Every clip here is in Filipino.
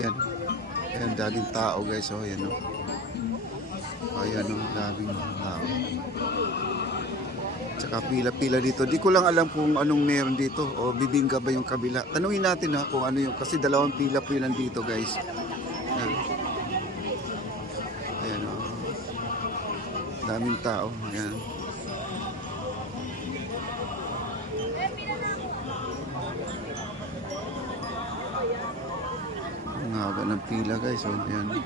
Ayan. Ayan, daming tao guys. Oh, ayan o. Ayan o, daming tao. Tsaka pila-pila dito. Di ko lang alam kung anong meron dito. O bibingka ba yung kabila. Tanungin natin ha kung ano yung. Kasi dalawang pila po yun dito guys. Ayan. Ayan o. Daming tao. Ayan. Ang haba ng pila guys. Oh, ayan.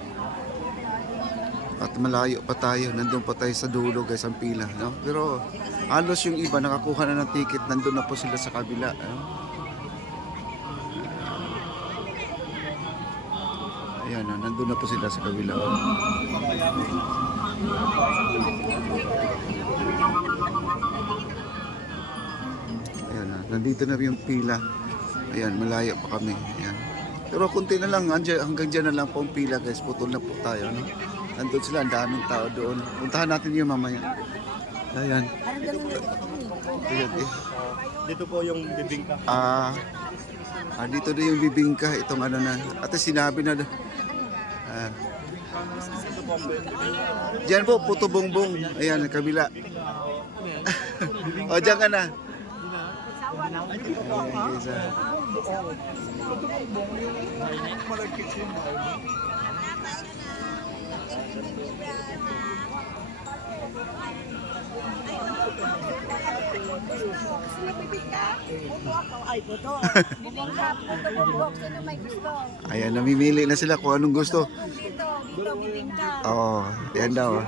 At malayo pa tayo. Nandun pa tayo sa dulo guys ang pila. No? Pero halos yung iba nakakuha na ng ticket. Nandun na po sila sa kabila. No? Ayan, nandun na po sila sa kabila. Ayan, nandito na yung pila. Ayan, malayo pa kami. Ayan. Pero kunti na lang, hanggang dyan na lang po ang pila guys. Putol na po tayo. No? Nandun sila, ang daming tao doon. Puntahan natin yung mamaya. Ayan. Ayan eh. Dito po yung bibingka. Dito na yung bibingka. Itong ano na. At sinabi na. Diyan po, Puto Bongbong. Ayan, kabila. O, diyan ka na. Ayan, guys. Ayan, namimili na sila kung anong gusto. Oo, yan daw.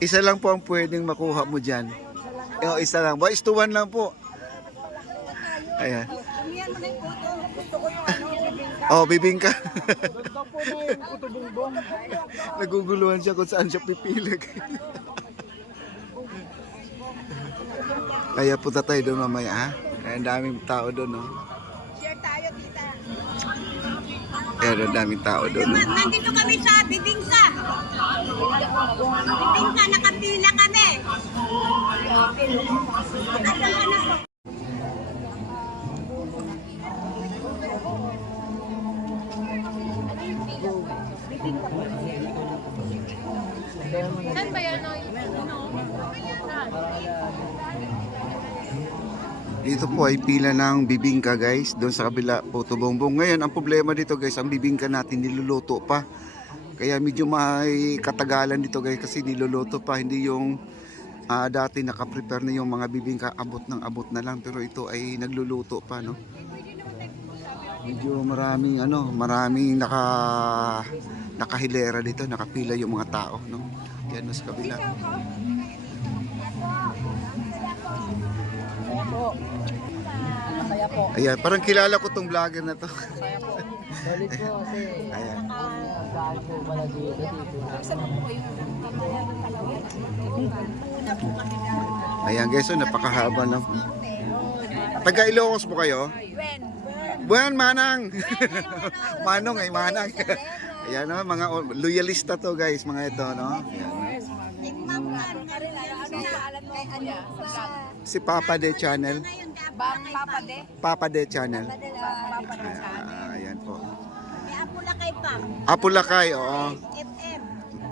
Isa lang po ang pwedeng makuha mo dyan. Isa lang. Boys to one lang po. Ayan. Oh, bibingka. Naguguluhan siya kung saan siya pipili. Kaya punta tayo doon mamaya, ha? Ang daming tao doon, no? Share tayo, tita. Ayan, ang daming tao doon, no? Nandito kami sa bibingka. Bibingka, nakapila kami. Saan ba yan? Dito po ay pila ng bibingka guys. Doon sa kabila, Puto Bongbong. Ngayon, ang problema dito guys, ang bibingka natin niluluto pa. Kaya medyo may katagalan dito guys kasi niluluto pa. Hindi yung dati nakaprepare na yung mga bibingka, abot ng abot na lang. Pero ito ay nagluluto pa, no? Medyo maraming nakahilera dito, nakapila yung mga tao, no? Yan mas kabila. Ayan, parang kilala ko tong vlogger na to. Ayan. Ayan guys, so napakahaba na. Taga Ilocos po kayo? Buwan, Manang. Manong ay Manang. Ayan, no, mga loyalista to guys, mga ito, no? Ayan. Si Papa De Channel. Papa De Channel. Ayan po. May Apulakay pa. Apulakay, oo. FM.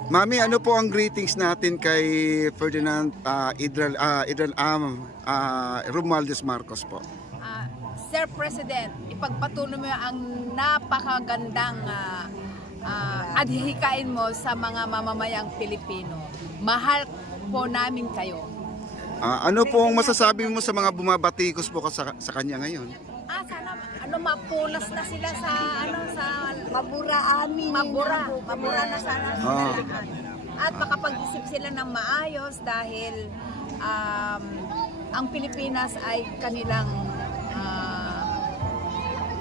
Mami, ano po ang greetings natin kay Ferdinand Romualdez Marcos po? Sir President, ipagpatuloy mo ang napakagandang adhikain mo sa mga mamamayang Pilipino. Mahal po namin kayo. Ano po ang masasabi mo sa mga bumabatikos po sa kanya ngayon? Sana mapunas na sila sa Mabura na sana sila lahat. At makapag-isip sila ng maayos dahil ang Pilipinas ay kanilang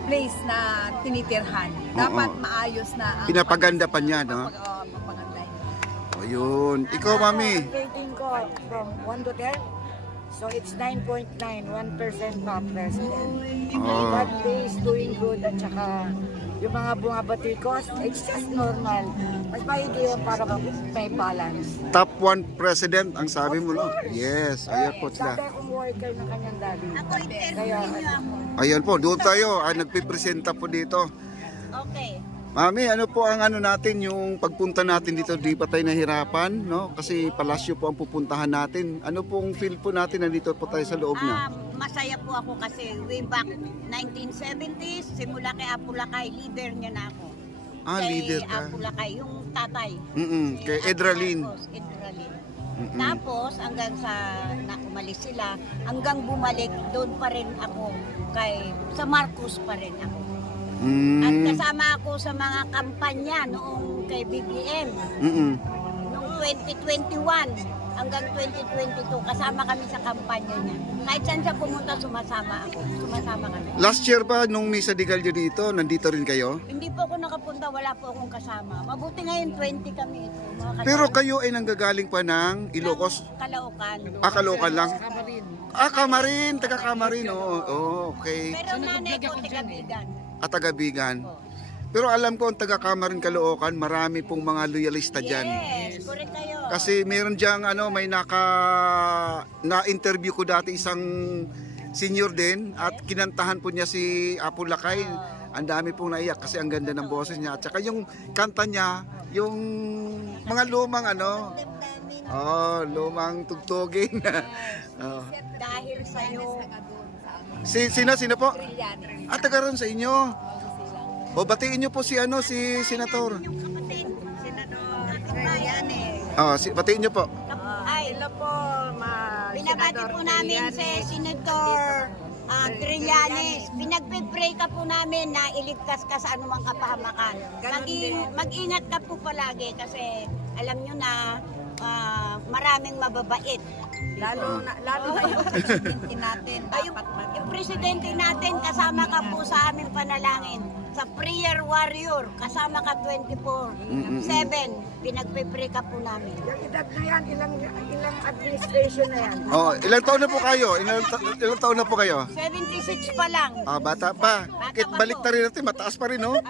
place na tinitirhan. Dapat maayos na ang Pinapaganda pa niya, no? papagandahin. O yun. Ikaw, Mami. Rating ko from 1 to 10. So it's 9.9, 1% pa president. But he is doing good at saka yung mga bumabatikos, it's just normal. Mas maigi yun para may balance. Top 1 president ang sabi mo, no? Yes, ayan po sila. Sabi kung co-worker ng kanyang daddy. Ako interview Kaya, niyo ako. Ayan po, doon tayo. Nagpipresenta po dito. Okay. Mami, ano po ang ano natin, yung pagpunta natin dito, di pa tayo nahirapan, no? Kasi palasyo po ang pupuntahan natin. Ano pong feel po natin, nandito po tayo sa loob na? Masaya po ako kasi way back 1970s, simula kay Apulacay, leader niya na ako. Leader Kay ka. Apulacay, yung tatay. Kay Edralin. Edralin. Mm-mm. Tapos hanggang sa umalis sila, hanggang bumalik, doon pa rin ako sa Marcos pa rin ako. At kasama ako sa mga kampanya noong kay BBM. Noong 2021 hanggang 2022, kasama kami sa kampanya niya. Kahit saan siya pumunta, sumasama ako. Sumasama kami. Last year ba, nung Misa de Gallo dito, nandito rin kayo? Hindi po ako nakapunta, wala po akong kasama. Mabuti ngayon 20 kami ito. Mga kasama. Pero kayo ay nanggagaling pa ng Ilocos? Caloocan. Caloocan lang? Kamarin, taga Kamarin. Oo, okay. Pero nanay ko, tigabigan. At taga-Bigan. Pero alam ko ang taga Kamarin, Caloocan, marami pong mga loyalista dyan. Yes, correct kayo. Kasi meron diyang may na-interview ko dati isang senior din at kinantahan po niya si Apulacay. Ang dami pong naiyak kasi ang ganda ng boses niya. At saka yung kanta niya, yung mga lumang lumang tugtugin. Dahil sa'yo. Sino po? Trillanes. Taga ron sa inyo. O batiin niyo po si senator. Yung kapatid, Senador Trillanes. Batiin niyo po. Ay, hello po, binabati po namin si Senator Trillanes. Pinagpipray ka po namin na iligtas ka sa anumang kapahamakan. Mag-ingat ka po palagi kasi alam nyo na maraming mababait. lalo na yung presidente natin, dapat Yung presidente natin, kasama ka po sa aming panalangin. Sa prayer warrior, kasama ka 24/7. Pinagpipray ka po namin. Yung edad na yan, ilang administration na yan. Ilang taon na po kayo? Ilang taon na po kayo? 76 pa lang. Bata pa. Bakit balik na rin natin, mataas pa rin, no?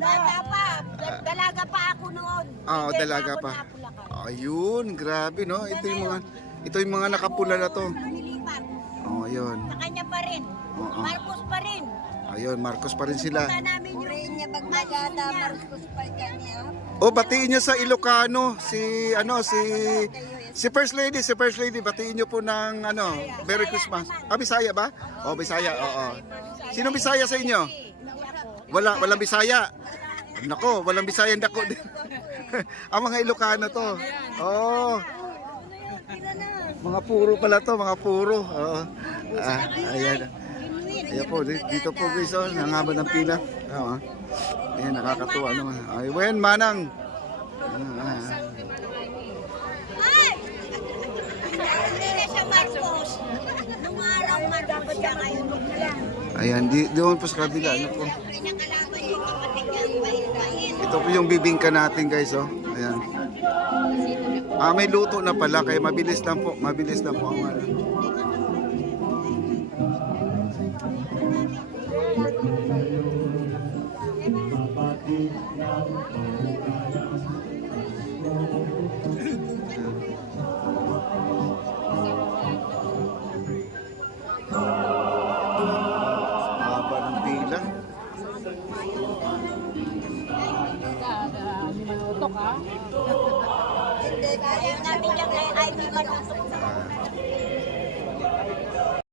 Bata pa. Dalaga pa ako noon. Leader Dalaga na ako pa. na Apulacan. Ayun, grabe, no? Ito yung mga nakapula na to. Nilipat. Ayun. Sa kanya pa rin. Marcos pa rin. Ayun, Marcos pa rin sila. Punta namin yung niya Bagmagada, Marcos pa kanya. Batiin niyo sa Ilocano si First Lady, batiin niyo po ng Merry Christmas. Bisaya ba? Bisaya, oo. Sino Bisaya sa inyo? Walang Bisaya. Nako, walang Bisaya dako din. Ang mga Ilocano to. Mga puro pala to, mga puro. Ayan. Ayan po, dito po guys, nangaba ng pila. Ayan, nakakatuwa naman. Ay, wen, manang. Ay! Hindi na siya Marcos. Nung araw Marcos siya ngayon. Ayan, doon po sa kabila. Ano po? Pinakalaban yung kapatid niya. Bait-bait. Ito po yung bibingka natin guys, Ayan. May luto na pala, kaya mabilis lang po. Mabilis lang po ang